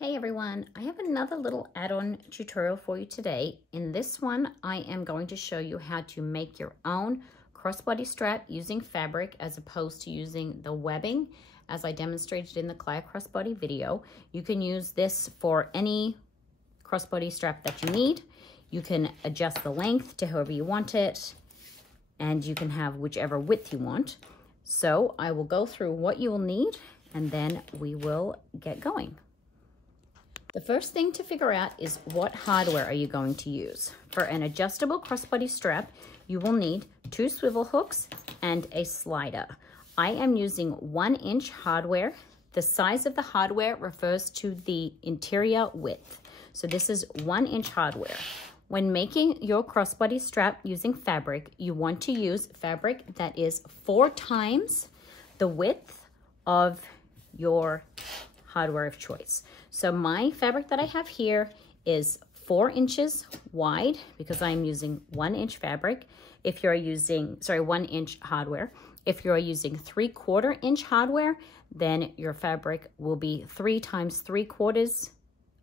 Hey everyone, I have another little add-on tutorial for you today. In this one, I am going to show you how to make your own crossbody strap using fabric as opposed to using the webbing as I demonstrated in the Kleier crossbody video. You can use this for any crossbody strap that you need. You can adjust the length to however you want it, and you can have whichever width you want. So I will go through what you will need and then we will get going. The first thing to figure out is what hardware are you going to use. For an adjustable crossbody strap, you will need 2 swivel hooks and a slider. I am using 1-inch hardware. The size of the hardware refers to the interior width. So this is 1-inch hardware. When making your crossbody strap using fabric, you want to use fabric that is 4 times the width of your hardware of choice. So my fabric that I have here is 4 inches wide because I'm using 1-inch fabric. If you're using, 1-inch hardware. If you're using 3/4 inch hardware, then your fabric will be 3 times 3/4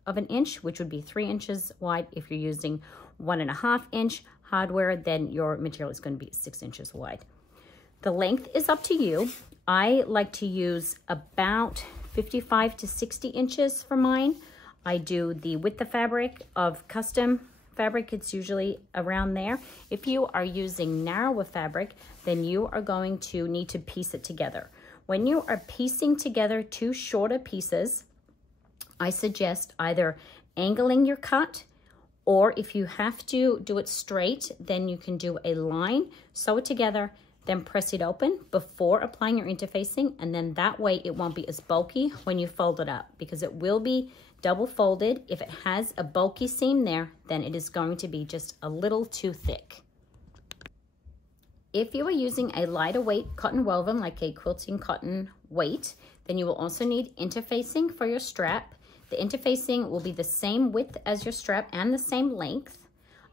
of an inch, which would be 3 inches wide. If you're using 1.5 inch hardware, then your material is going to be 6 inches wide. The length is up to you. I like to use about 55 to 60 inches for mine. I do the width of fabric of custom fabric. It's usually around there. If you are using narrower fabric, then you are going to need to piece it together. When you are piecing together 2 shorter pieces, I suggest either angling your cut, or if you have to do it straight, then you can do a line, sew it together, then press it open before applying your interfacing, and then that way it won't be as bulky when you fold it up, because it will be double folded. If it has a bulky seam there, then it is going to be just a little too thick. If you are using a lighter weight cotton woven, like a quilting cotton weight, then you will also need interfacing for your strap. The interfacing will be the same width as your strap and the same length.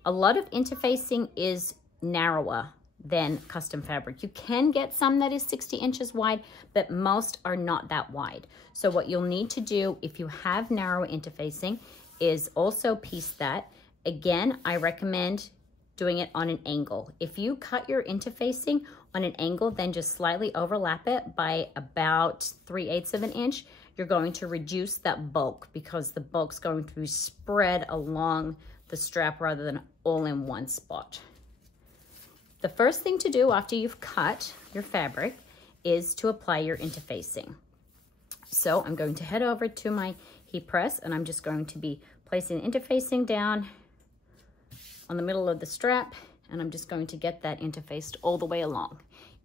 A lot of interfacing is narrower than custom fabric. You can get some that is 60 inches wide, but most are not that wide. So what you'll need to do if you have narrow interfacing is also piece that. Again, I recommend doing it on an angle. If you cut your interfacing on an angle, then just slightly overlap it by about 3/8 of an inch, you're going to reduce that bulk because the bulk's going to be spread along the strap rather than all in one spot. The first thing to do after you've cut your fabric is to apply your interfacing. So I'm going to head over to my heat press and I'm just going to be placing the interfacing down on the middle of the strap, and I'm just going to get that interfaced all the way along.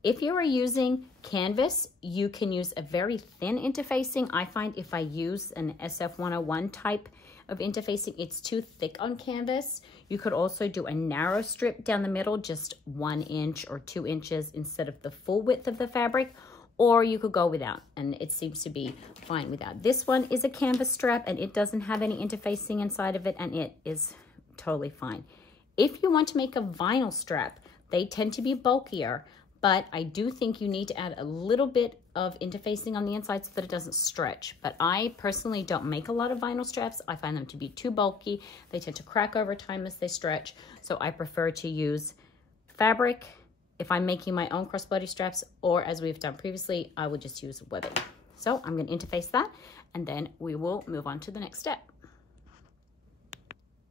If you are using canvas, you can use a very thin interfacing. I find if I use an SF101 type of interfacing, it's too thick on canvas. You could also do a narrow strip down the middle, just 1 inch or 2 inches instead of the full width of the fabric, or you could go without, and it seems to be fine without. This one is a canvas strap and it doesn't have any interfacing inside of it, and it is totally fine. If you want to make a vinyl strap, they tend to be bulkier, but I do think you need to add a little bit of interfacing on the inside so that it doesn't stretch. But I personally don't make a lot of vinyl straps. I find them to be too bulky. They tend to crack over time as they stretch. So I prefer to use fabric if I'm making my own crossbody straps, or as we've done previously, I would just use webbing. So I'm going to interface that, and then we will move on to the next step.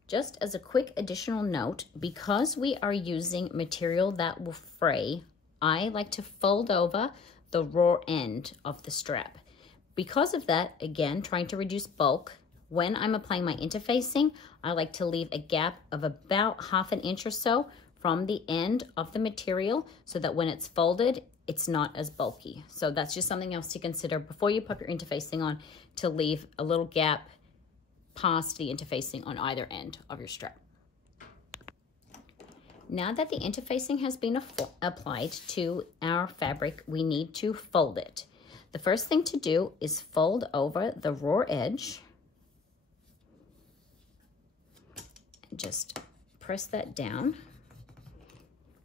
Just as a quick additional note, because we are using material that will fray, I like to fold over the raw end of the strap. Because of that, again, trying to reduce bulk, when I'm applying my interfacing, I like to leave a gap of about 1/2 inch or so from the end of the material so that when it's folded, it's not as bulky. So that's just something else to consider before you put your interfacing on, to leave a little gap past the interfacing on either end of your strap. Now that the interfacing has been applied to our fabric, we need to fold it. The first thing to do is fold over the raw edge. And just press that down.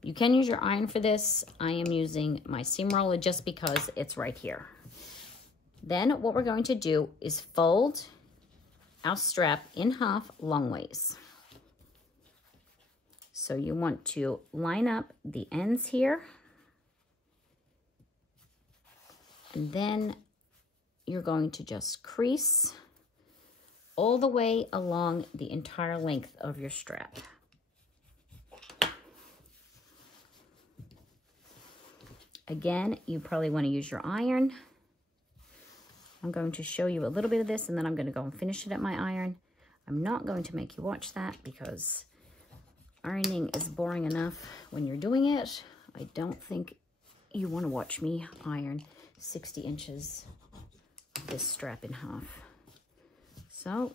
You can use your iron for this. I am using my seam roller just because it's right here. Then what we're going to do is fold our strap in half long ways. So you want to line up the ends here, and then you're going to just crease all the way along the entire length of your strap. Again, you probably want to use your iron. I'm going to show you a little bit of this, and then I'm going to go and finish it at my iron. I'm not going to make you watch that because ironing is boring enough when you're doing it. I don't think you want to watch me iron 60 inches of this strap in half. So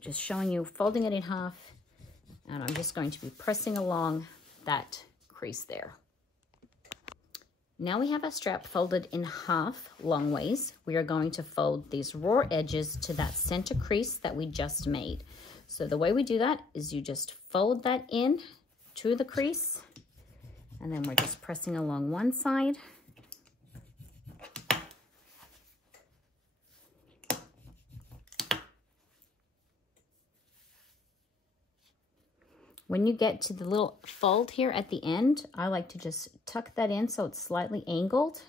just showing you folding it in half, and I'm just going to be pressing along that crease there. Now we have our strap folded in half long ways. We are going to fold these raw edges to that center crease that we just made. So the way we do that is you just fold that in to the crease, and then we're just pressing along one side. When you get to the little fold here at the end, I like to just tuck that in so it's slightly angled,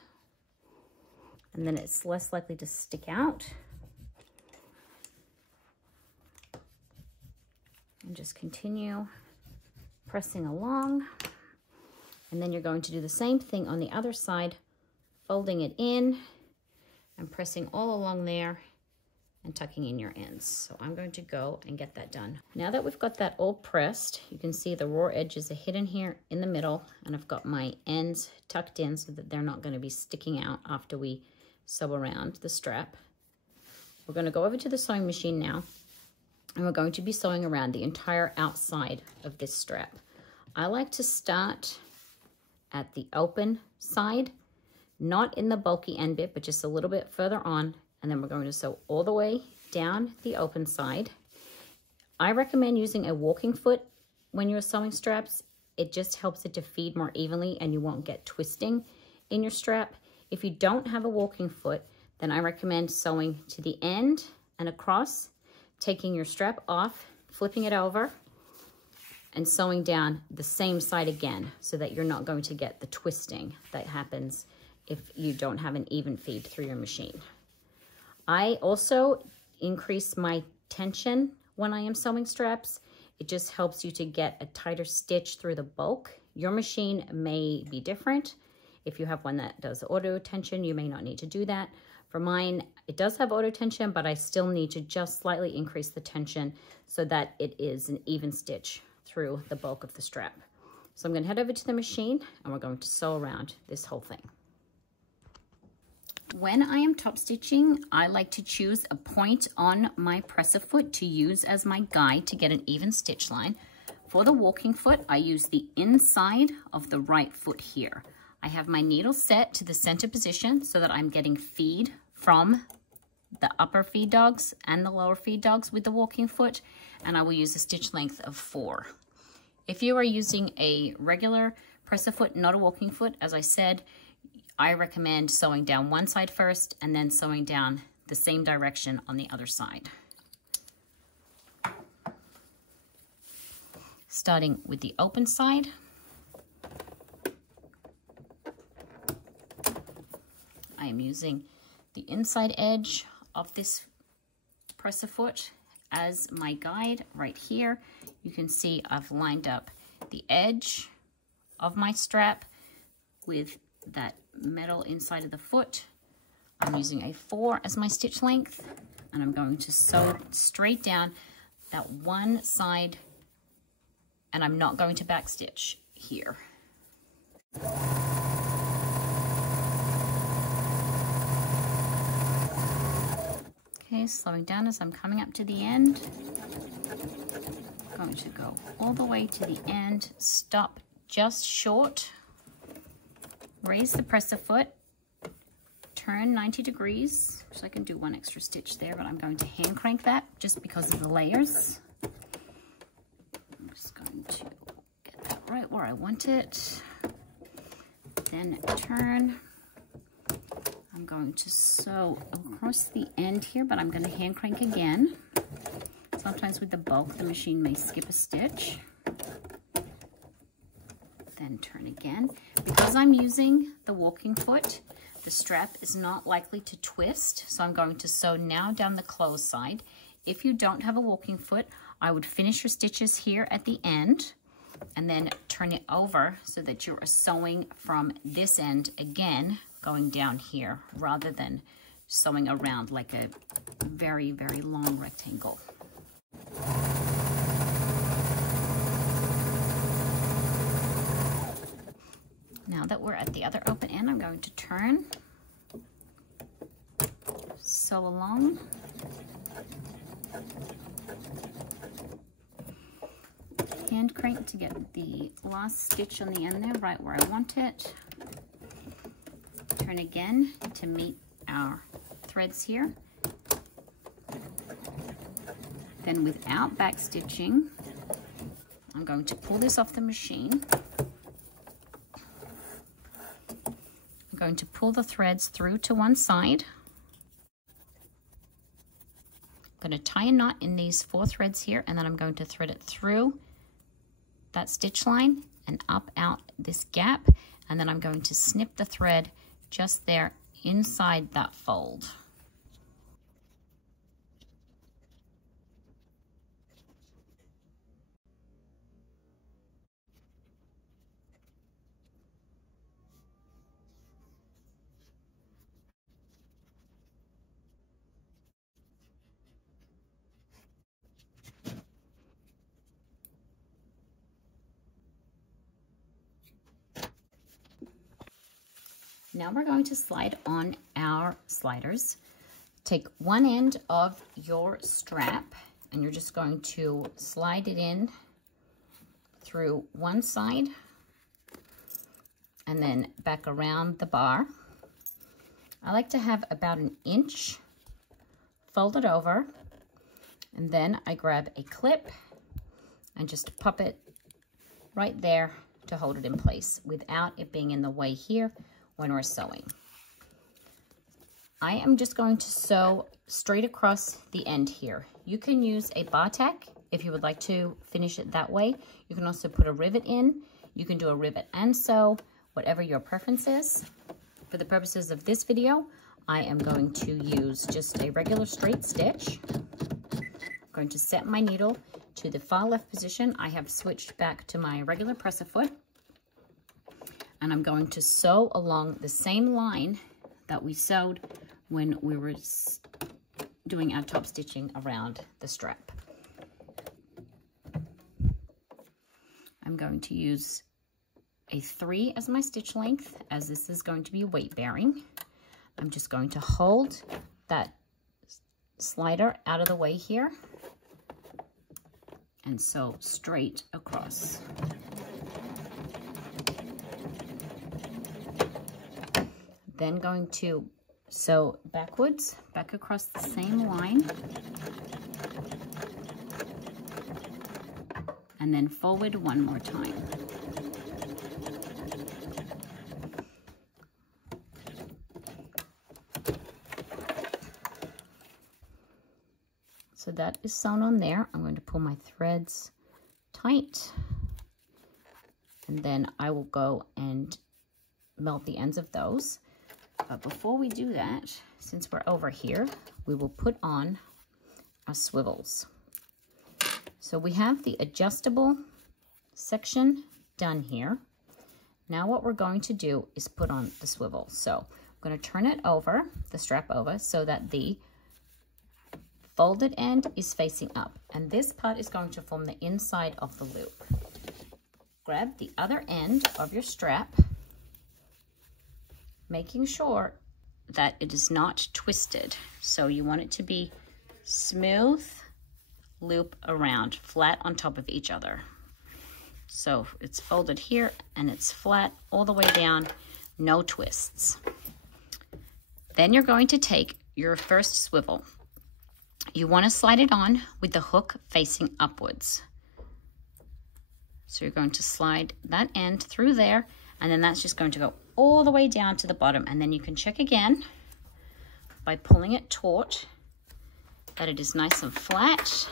and then it's less likely to stick out. And just continue pressing along. And then you're going to do the same thing on the other side, folding it in and pressing all along there and tucking in your ends. So I'm going to go and get that done. Now that we've got that all pressed, you can see the raw edges are hidden here in the middle, and I've got my ends tucked in so that they're not going to be sticking out after we sew around the strap. We're going to go over to the sewing machine now, and we're going to be sewing around the entire outside of this strap. I like to start at the open side, not in the bulky end bit, but just a little bit further on, and then we're going to sew all the way down the open side. I recommend using a walking foot when you're sewing straps. It just helps it to feed more evenly, and you won't get twisting in your strap. If you don't have a walking foot, then I recommend sewing to the end and across, taking your strap off, flipping it over, and sewing down the same side again so that you're not going to get the twisting that happens if you don't have an even feed through your machine. I also increase my tension when I am sewing straps. It just helps you to get a tighter stitch through the bulk. Your machine may be different. If you have one that does auto tension, you may not need to do that. For mine, it does have auto tension, but I still need to just slightly increase the tension so that it is an even stitch through the bulk of the strap. So I'm going to head over to the machine, and we're going to sew around this whole thing. When I am top stitching, I like to choose a point on my presser foot to use as my guide to get an even stitch line. For the walking foot, I use the inside of the right foot here. I have my needle set to the center position so that I'm getting feed from the upper feed dogs and the lower feed dogs with the walking foot, and I will use a stitch length of 4. If you are using a regular presser foot, not a walking foot, as I said, I recommend sewing down one side first and then sewing down the same direction on the other side. Starting with the open side, I am using the inside edge of this presser foot as my guide right here. You can see I've lined up the edge of my strap with that metal inside of the foot. I'm using a 4 as my stitch length, and I'm going to sew straight down that one side, and I'm not going to backstitch here. Okay, slowing down as I'm coming up to the end. I'm going to go all the way to the end, stop just short, raise the presser foot, turn 90 degrees, so I can do one extra stitch there, but I'm going to hand crank that just because of the layers. I'm just going to get that right where I want it. Then turn. I'm going to sew across the end here, but I'm going to hand crank again. Sometimes with the bulk, the machine may skip a stitch. Then turn again. Because I'm using the walking foot, the strap is not likely to twist, so I'm going to sew now down the closed side. If you don't have a walking foot, I would finish your stitches here at the end and then turn it over so that you're sewing from this end again, going down here, rather than sewing around like a very, very long rectangle. Now that we're at the other open end, I'm going to turn, sew along, hand crank to get the last stitch on the end there right where I want it. Turn again to meet our threads here. Then without back stitching, I'm going to pull this off the machine. I'm going to pull the threads through to one side. I'm going to tie a knot in these 4 threads here, and then I'm going to thread it through that stitch line and up out this gap, and then I'm going to snip the thread just there inside that fold. Now we're going to slide on our sliders. Take one end of your strap and you're just going to slide it in through one side and then back around the bar. I like to have about 1 inch folded over, and then I grab a clip and just pop it right there to hold it in place without it being in the way here when we're sewing. I am just going to sew straight across the end here. You can use a bar tack if you would like to finish it that way. You can also put a rivet in. You can do a rivet and sew, whatever your preference is. For the purposes of this video, I am going to use just a regular straight stitch. I'm going to set my needle to the far left position. I have switched back to my regular presser foot. And I'm going to sew along the same line that we sewed when we were doing our top stitching around the strap. I'm going to use a 3 as my stitch length, as this is going to be weight bearing. I'm just going to hold that slider out of the way here and sew straight across. Then going to sew backwards, back across the same line, and then forward one more time. So that is sewn on there. I'm going to pull my threads tight, and then I will go and melt the ends of those. But before we do that, since we're over here, we will put on our swivels. So we have the adjustable section done here. Now what we're going to do is put on the swivel. So I'm going to turn it over, the strap over, so that the folded end is facing up. And this part is going to form the inside of the loop. Grab the other end of your strap, making sure that it is not twisted. So you want it to be smooth, loop around, flat on top of each other. So it's folded here and it's flat all the way down, no twists. Then you're going to take your first swivel. You want to slide it on with the hook facing upwards. So you're going to slide that end through there, and then that's just going to go all the way down to the bottom, and then you can check again by pulling it taut that it is nice and flat.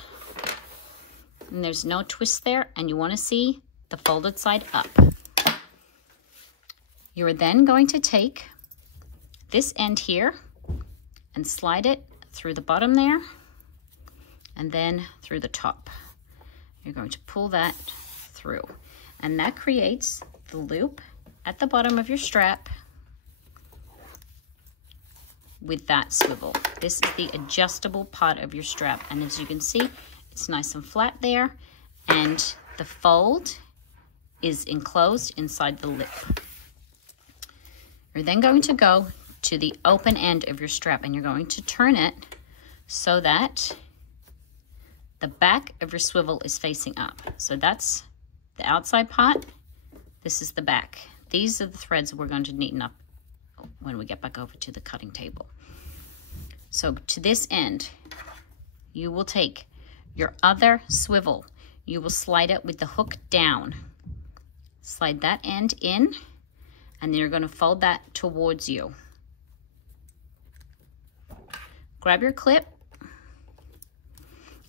and there's no twist there, and you want to see the folded side up. You're then going to take this end here and slide it through the bottom there and then through the top. You're going to pull that through, and that creates the loop at the bottom of your strap with that swivel. This is the adjustable part of your strap, and as you can see, it's nice and flat there, and the fold is enclosed inside the lip. You're then going to go to the open end of your strap, and you're going to turn it so that the back of your swivel is facing up. So that's the outside part. This is the back. These are the threads we're going to neaten up when we get back over to the cutting table. So to this end, you will take your other swivel. You will slide it with the hook down. Slide that end in, and then you're going to fold that towards you. Grab your clip,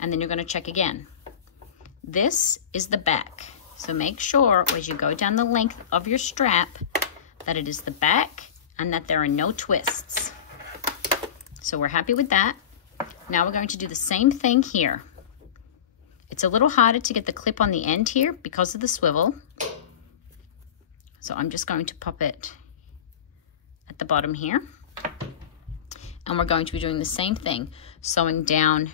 and then you're going to check again. This is the back. So make sure as you go down the length of your strap that it is the back and that there are no twists. So we're happy with that. Now we're going to do the same thing here. It's a little harder to get the clip on the end here because of the swivel. So I'm just going to pop it at the bottom here. And we're going to be doing the same thing, sewing down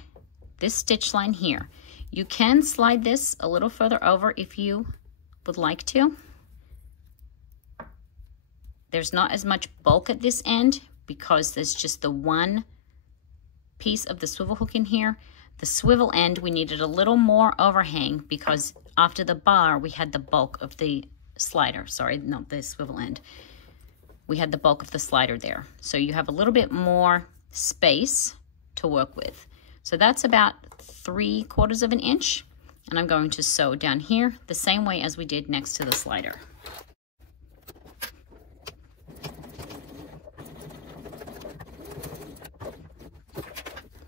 this stitch line here. You can slide this a little further over if you would like to. There's not as much bulk at this end because there's just the one piece of the swivel hook in here. The swivel end, we needed a little more overhang because after the bar, we had the bulk of the slider. Sorry, not the swivel end. We had the bulk of the slider there. So you have a little bit more space to work with. So that's about 3/4 of an inch. And I'm going to sew down here the same way as we did next to the slider.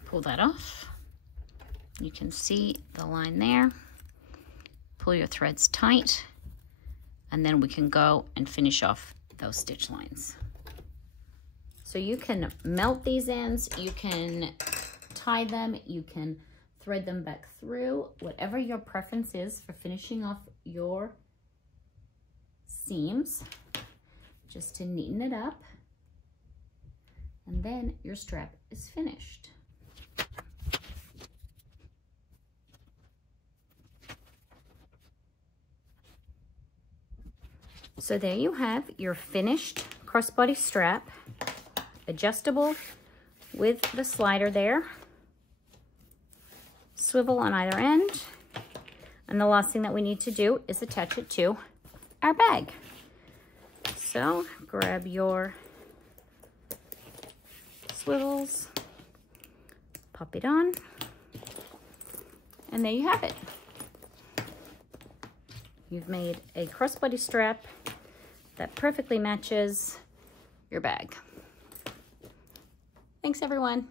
Pull that off. You can see the line there. Pull your threads tight, and then we can go and finish off those stitch lines. So you can melt these ends, you can tie them, you can thread them back through, whatever your preference is for finishing off your seams, just to neaten it up, and then your strap is finished. So there you have your finished crossbody strap, adjustable with the slider there, swivel on either end, and the last thing that we need to do is attach it to our bag. So grab your swivels, pop it on, and there you have it. You've made a crossbody strap that perfectly matches your bag. Thanks, everyone.